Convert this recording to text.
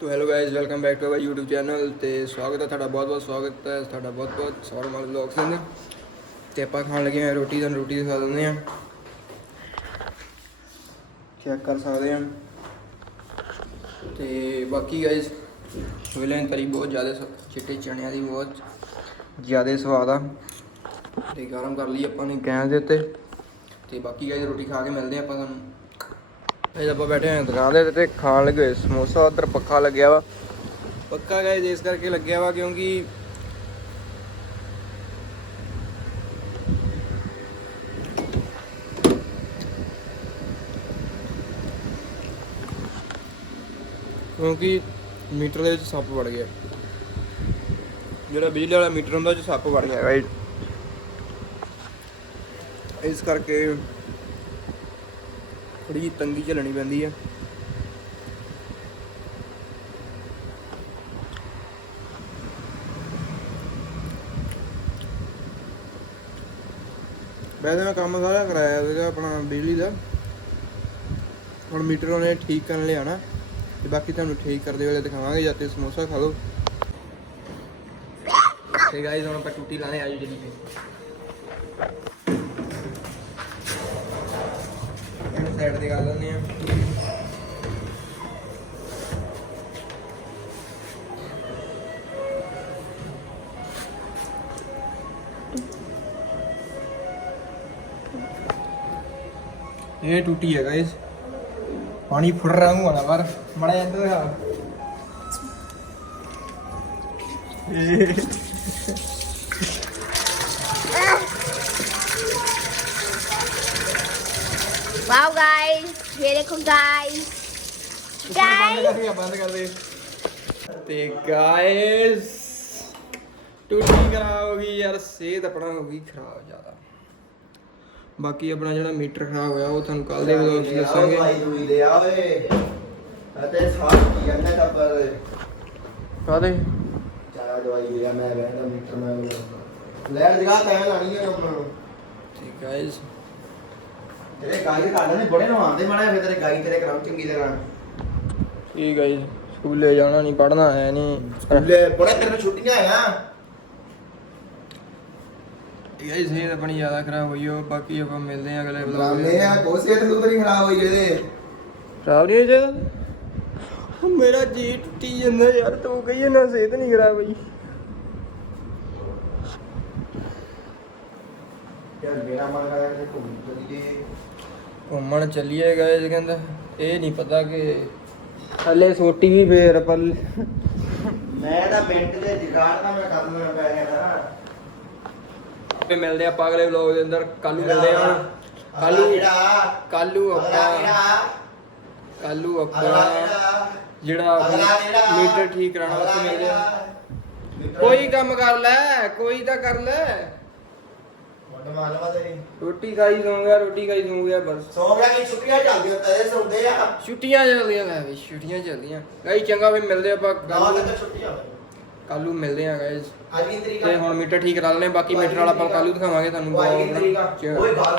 ਤੋ hello guys welcome back to our YouTube channel ਤੇ ਸਵਾਗਤ ਹੈ ਤੁਹਾਡਾ ਬਹੁਤ-ਬਹੁਤ ਸਵਾਗਤ ਹੈ ਤੁਹਾਡਾ ਬਹੁਤ-ਬਹੁਤ ਸੌਰਵ ਮਾਲ ਵਲੌਗਸ ਦੇ ਅੰਦਰ। ਤੇ ਆਪਾਂ ਖਾਣ ਲੱਗੇ ਹਾਂ ਰੋਟੀ, ਤੁਹਾਨੂੰ ਰੋਟੀ ਦਿਖਾ ਦਿੰਦੇ ਹਾਂ। ਚੈੱਕ ਕਰ ਸਕਦੇ ਹਾਂ। ਤੇ ਬਾਕੀ ਗਾਇਜ਼ ਛੋਲੇ ਤਰੀ ਬਹੁਤ ਜ਼ਿਆਦਾ ਸ- ਚਿੱਟੇ ਚਣਿਆਂ ਦੀ ਬਹੁਤ ਜ਼ਿਆਦਾ ਸਵਾਦ ਆ। ਤੇ ਗਰਮ ਕਰ ਲਈ ਆਪਾਂ ਨੇ ਗੈਸ ਦੇ ਉੱਤੇ। ਤੇ ਬਾਕੀ ਗਾਇਜ਼ ਰੋਟੀ ਖਾ ਕੇ ਮਿਲਦੇ ਹਾਂ ਆਪਾਂ ਤੁਹਾਨੂੰ। ਇਹ ਆਪਾਂ ਬੈਠੇ ਹਾਂ ਦੁਕਾਨ ਦੇ ਤੇ ਖਾਣ ਲੱਗੇ ਹੋਏ ਸਮੋਸਾ ਉਧਰ ਪੱਖਾ ਲੱਗਿਆ ਵਾ। ਪੱਕਾ ਗਾਇਜ਼ ਇਸ ਕਰਕੇ ਲੱਗਿਆ ਵਾ ਕਿਉਂਕਿ ਕਿਉਂਕਿ ਮੀਟਰ ਦੇ ਵਿੱਚ ਸੱਪ ਵੜ ਗਿਆ। ਜਿਹੜਾ ਬਿਜਲੀ ਵਾਲਾ ਮੀਟਰ ਹੁੰਦਾ ਉਹ 'ਚ ਸੱਪ ਵੜ ਗਿਆ। ਗਾਇਜ਼ ਇਸ ਕਰਕੇ ਥੋੜੀ ਜਿਹੀ ਤੰਗੀ ਝੱਲਣੀ ਪੈਂਦੀ ਆ। ਵੈਸੇ ਮੈਂ ਕੰਮ ਸਾਰਾ ਕਰਾਇਆ ਸੀਗਾ ਆਪਣਾ ਬਿਜਲੀ ਦਾ। ਹੁਣ ਮੀਟਰ ਉਹਨੇ ਠੀਕ ਕਰਨ ਲਿਆਣਾ ਤੇ ਬਾਕੀ ਤੁਹਾਨੂੰ ਠੀਕ ਕਰਦੇ ਵੇਲੇ ਦਿਖਾਵਾਂਗੇ, ਜਾਂ ਤੇ ਸਮੋਸਾ ਖਾ ਲਓ। ਤੇ ਗਾਇਜ਼ ਹੁਣ ਆਪਾਂ ਟੁੱਟੀ ਲਾਣੇ ਆਜੋ ਜਲਦੀ ਸਾਈਡ ਤੇ ਕਰ ਲੈਂਦੇ ਆ ਇਹ ਟੁੱਟੀ ਹੈ ਗਾਇਸ ਪਾਣੀ ਫੁੱਟ ਰਹਾ ਹੂੰ ਵਾਲਾ, ਪਰ ਮੜਾ ਇੱਧਰ ਆ ਵਾਓ ਗਾਇਸ ਇਹ ਦੇਖੋ ਗਾਇਸ ਗਾਇਸ ਬੰਦ ਕਰ ਦੇ ਤੇ ਗਾਇਸ ਟੂਟੀ ਖਰਾਬ ਹੋ ਗਈ ਯਾਰ ਸਿਹਤ ਆਪਣਾ ਹੋ ਗਈ ਖਰਾਬ ਜ਼ਿਆਦਾ। ਬਾਕੀ ਆਪਣਾ ਜਿਹੜਾ ਮੀਟਰ ਖਰਾਬ ਹੋਇਆ ਉਹ ਤੁਹਾਨੂੰ ਕੱਲ ਦੇ ਵਲੌਗ 'ਚ ਦੱਸਾਂਗੇ। ਭਾਈ ਦੂਈ ਦੇ ਆ ਓਏ। ਅਤੇ ਸਾਹ ਜੰਨਾ ਟੱਬਰ ਕਾਦੇ ਚਾਹ ਦਵਾਈ ਦੇ ਮੈਂ ਬੈਠਾ ਮੀਟਰ ਮੈਂ ਲੈਣ ਜਗਾ ਤੈਨ ਲਾਣੀ ਹੈ ਆਪਣਾ ਨੂੰ। ਠੀਕ ਗਾਇਸ ਤੇਰੇ ਗਾਈ ਦੇ ਕਾਢ ਨੇ ਬੜੇ ਨਵਾਉਂਦੇ ਮਾੜਾ ਫਿਰ ਤੇਰੇ ਗਾਈ ਤੇਰੇ ਕਰਾਉ ਚੰਗੀ ਤਰ੍ਹਾਂ। ਕੀ ਗਾਇਸ ਸਕੂਲੇ ਜਾਣਾ ਨਹੀਂ ਪੜਨਾ ਹੈ ਨਹੀਂ ਸਕੂਲੇ ਬੜੇ ਤੇਰੇ ਨੂੰ ਛੁੱਟੀਆਂ ਆ ਗਾਇਸ ਸਿਹਤ ਆਪਣੀ ਜ਼ਿਆਦਾ ਖਰਾਬ ਹੋਈ ਹੋ ਬਾਕੀ ਆਪਾਂ ਮਿਲਦੇ ਹਾਂ ਅਗਲੇ ਵਲੋਗ ਬਲਾਮੇ ਆ ਕੋਈ ਸਿਹਤ ਨੂੰ ਤੇਰੀ ਖਰਾਬ ਹੋਈ ਇਹਦੇ। ਖਰਾਬ ਨਹੀਂ ਹੋਈ ਮੇਰਾ ਜੀ ਟੁੱਟੀ ਜਾਂਦਾ ਯਾਰ ਤੂੰ ਕਹੀ ਨਾ ਸਿਹਤ ਨਹੀਂ ਖਰਾਬ ਹੋਈ। ਯਾਰ ਮੇਰਾ ਮਨ ਕਰਿਆ ਕਿ ਘੁੰਮ ਚਲੀਏ ਘੁੰਮਣ ਚੱਲੀਏ ਗਏ ਕਹਿੰਦਾ ਇਹ ਨਹੀਂ ਪਤਾ ਕਿ ਥੱਲੇ ਸੋਟੀ ਵੀ ਫੇਰ ਪਰ ਮੈਂ ਤਾਂ ਮਿੰਟ ਦੇ ਜਗਾੜ ਤਾਂ ਮੈਂ ਕੰਮ ਨਾ ਪੈ ਗਿਆ ਨਾ। ਤੇ ਮਿਲਦੇ ਆਪਾਂ ਅਗਲੇ ਵਲੋਗ ਦੇ ਅੰਦਰ ਕੱਲੂ ਮਿਲਦੇ ਆ ਹੁਣ ਕੱਲੂ ਜਿਹੜਾ ਕੱਲੂ ਅਗਲਾ ਆਪਾਂ ਜਿਹੜਾ ਕੱਲੂ ਅਗਲਾ ਆਪਾਂ ਜਿਹੜਾ ਜਿਹੜਾ ਅਗਲਾ ਜਿਹੜਾ ਮੀਟਰ ਠੀਕ ਕਰਾਉਣਾ ਉੱਥੇ ਮਿਲਦੇ ਆ ਜਿਹੜਾ ਕੋਈ ਕੰਮ ਕਰ ਲੈ ਕੋਈ ਤਾਂ ਕਰ ਲੈ। ਮੋਟਾ ਮਾਲਵਾ ਤੇਰੀ। ਰੋਟੀ ਖਾਈ ਸੌਂ ਗਿਆ ਰੋਟੀ ਖਾਈ ਸੌਂ ਗਿਆ ਬਸ। ਸੌ ਗਿਆ ਕਿ ਛੁੱਟੀਆਂ ਚੱਲਦੀਆਂ ਤੇਰੇ ਸੌਂਦੇ ਆ। ਛੁੱਟੀਆਂ ਚੱਲਦੀਆਂ ਲੈ ਵੀ ਛੁੱਟੀਆਂ ਚੱਲਦੀਆਂ। ਗਾਈ ਚੰਗਾ ਫੇ ਮਿਲਦੇ ਆਪਾਂ ਨਾ ਕੱਲੂ ਤਾਂ ਛੁੱਟੀਆਂ? ਕੱਲੂ ਮਿਲਦੇ ਆ ਗਾਇਸ। ਅੱਜ ਕੀ ਤਰੀਕ ਤੇ ਹੁਣ ਮੀਟਰ ਠੀਕ ਕਰਾ ਲੈਣੇ ਬਾਕੀ ਮੀਟਰ ਵਾਲਾ ਆਪਾਂ ਕੱਲੂ ਦਿਖਾਵਾਂਗੇ ਤੁਹਾਨੂੰ ਉਹ ਅੱਜ ਕੀ ਤਰੀਕ ਓਏ ਗੱਲ